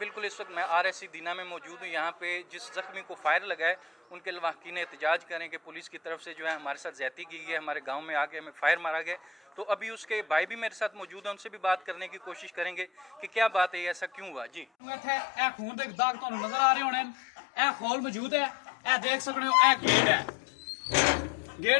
बिल्कुल इस वक्त मैं RSC दीना में मौजूद हूँ। यहाँ पे जिस जख्मी को फायर लगा है उनके लवाहकीन एहतजाज करें कि पुलिस की तरफ से जो है हमारे साथ ज्यादती की गई है, हमारे गांव में आके हमें फायर मारा गया। तो अभी उसके भाई भी मेरे साथ मौजूद है, उनसे भी बात करने की कोशिश करेंगे कि क्या बात है, ऐसा क्यों हुआ। जी खून के दाग तुहानू नजर आ रहे होने, ए खोल मौजूद है, ए देख सकते हो, ए गेट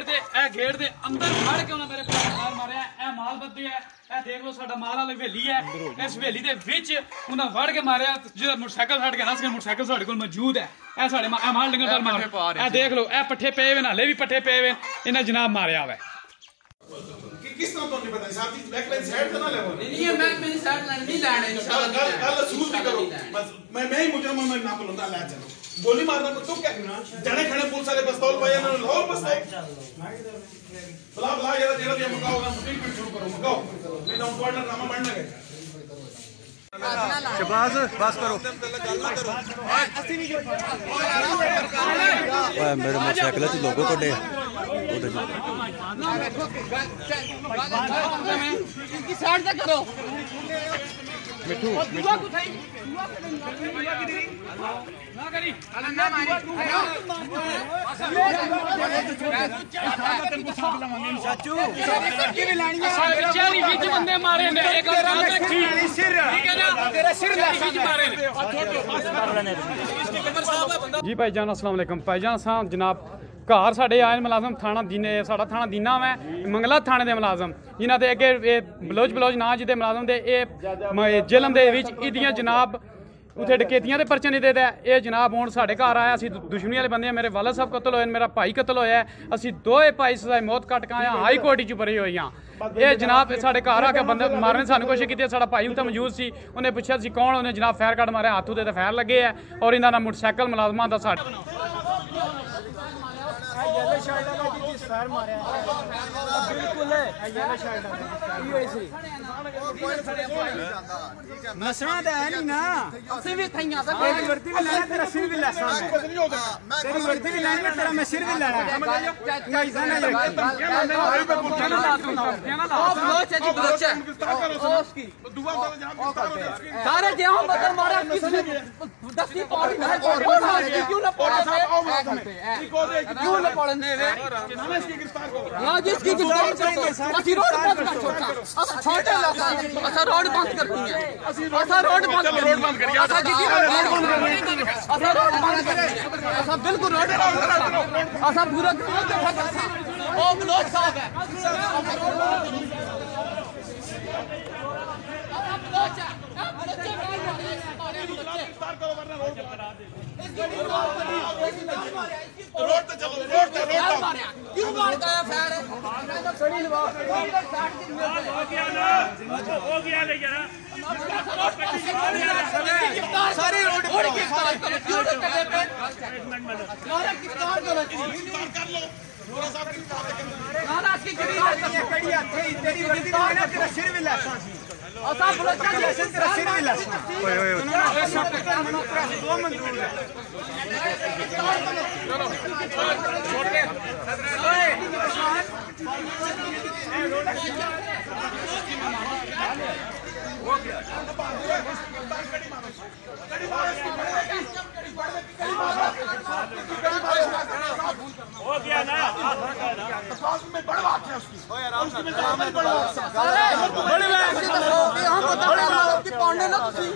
है, गेट दे अंदर फड़ के उन्हें मेरे फायर मारे। ए माल बद्दी है, ए देख लो साडा माल वाली हवेली है, इस हवेली दे विच उन्हें फड़ के मारे। जिहदा मोटरसाइकिल फट गया ना, उसके मोटरसाइकिल साडे कोल मौजूद है। ए साडे माल डंगर कर मार, ए देख लो, ए पट्ठे पे हुए, हाले भी पट्ठे पे हुए, इन्हें जनाब मारिया हुआ। किस तरह तो नहीं पता साहब की बैकलाइन साइड से ना ले नहीं ये मैं मेरी साइड लाइन नहीं लाने इंशाल्लाह। कल सूट भी करो, बस मैं ही मुजरम मैं ना बोलूंगा ले चलो गोली मारना तो क्या जाने खड़े पुलिस वाले पिस्तौल भाई ना लाओ पिस्तौल बला यार जेड़ा भी मकाओ ना स्पीड पे शुरू करो, मकाओ नहीं डाउन क्वार्टर नामा बढ़ना है। शबाज बस करो, मेरे मोटरसाइकिल से लोगों को दे साइड से करो मिठू ना करी बंदे मारे ने, एक जी भाईजान अस्सलाम वालेकुम। भाईजान साहब जनाब घर साढ़े आए मुलाजम थाना दीने, साड़ा थाना दीना में मंगला थाने के मुलाजम जिन्हों के अगे बलोच ना जिदे मुलाजम के जेलम के जनाब उत्थे डकैतियां दे परचे नहीं देता। ये जनाब हुण साढ़े घर आया, असीं दुश्मनी वाले बंदे, मेरे वाला साहब कतल होए, मेरा भाई कतल होया, असीं दोए भाई सजाए मौत कट के आए, हाई कोर्ट च बरी हुई हाँ। ये जनाब साढ़े घर आके बंदे मारने की सानू कोशिश की, साड़ा भाई उत्थे मौजूद सी, उन्हें पूछा सी कौन, उन्हें जनाब फायर कट मारे, हाथ उत्ते फायर लगे है और इन्होंने मोटरसाइकिल मुलाजमान का नसना तो है नहीं ना, ਅਸੀਂ ਵੀ ਥਈਆਂ ਤਾਂ तेरी वर्दी भी लेना, तेरा सिर भी लहसा है, तेरी वर्दी भी लेनी है, तेरा मैं सिर भी लेना है। सारे जे हम बदल मारा किसने दस्ती पौड़ी ना क्यों ना पौड़ा क्यों ना पौड़ने वे ना जिसकी गिरफ्तार करेंगे असि रोड बंद कर छोटा अब छोटे लोग असा रोड बंद करती है, असा रोड बंद करिए, असा की रोड बंद करिए, असा रोड बंद करिए, असा बिल्कुल रोड बंद करिए, असा पूरा ओ बलोच साहब है रोड पे चलो, रोड पे क्यों मारता है फायर सड़ी लवा हो गया ले जरा सारी रोड पर गिरफ्तार करो, क्यों टके पे नारा गिरफ्तार करो, कर लो थोड़ा सा नारा की गिरफ्तार कड़ी थे, तेरी वर्दी भी लेना, तेरा सिर भी लहसा सी, असा बलोचा तेरा सिर भी लहसा। ओए ओए दो मंजूर है। हो गया ना में बड़ा बात है उसकी हम बता रहे हैं कि पौंडे ना तुसी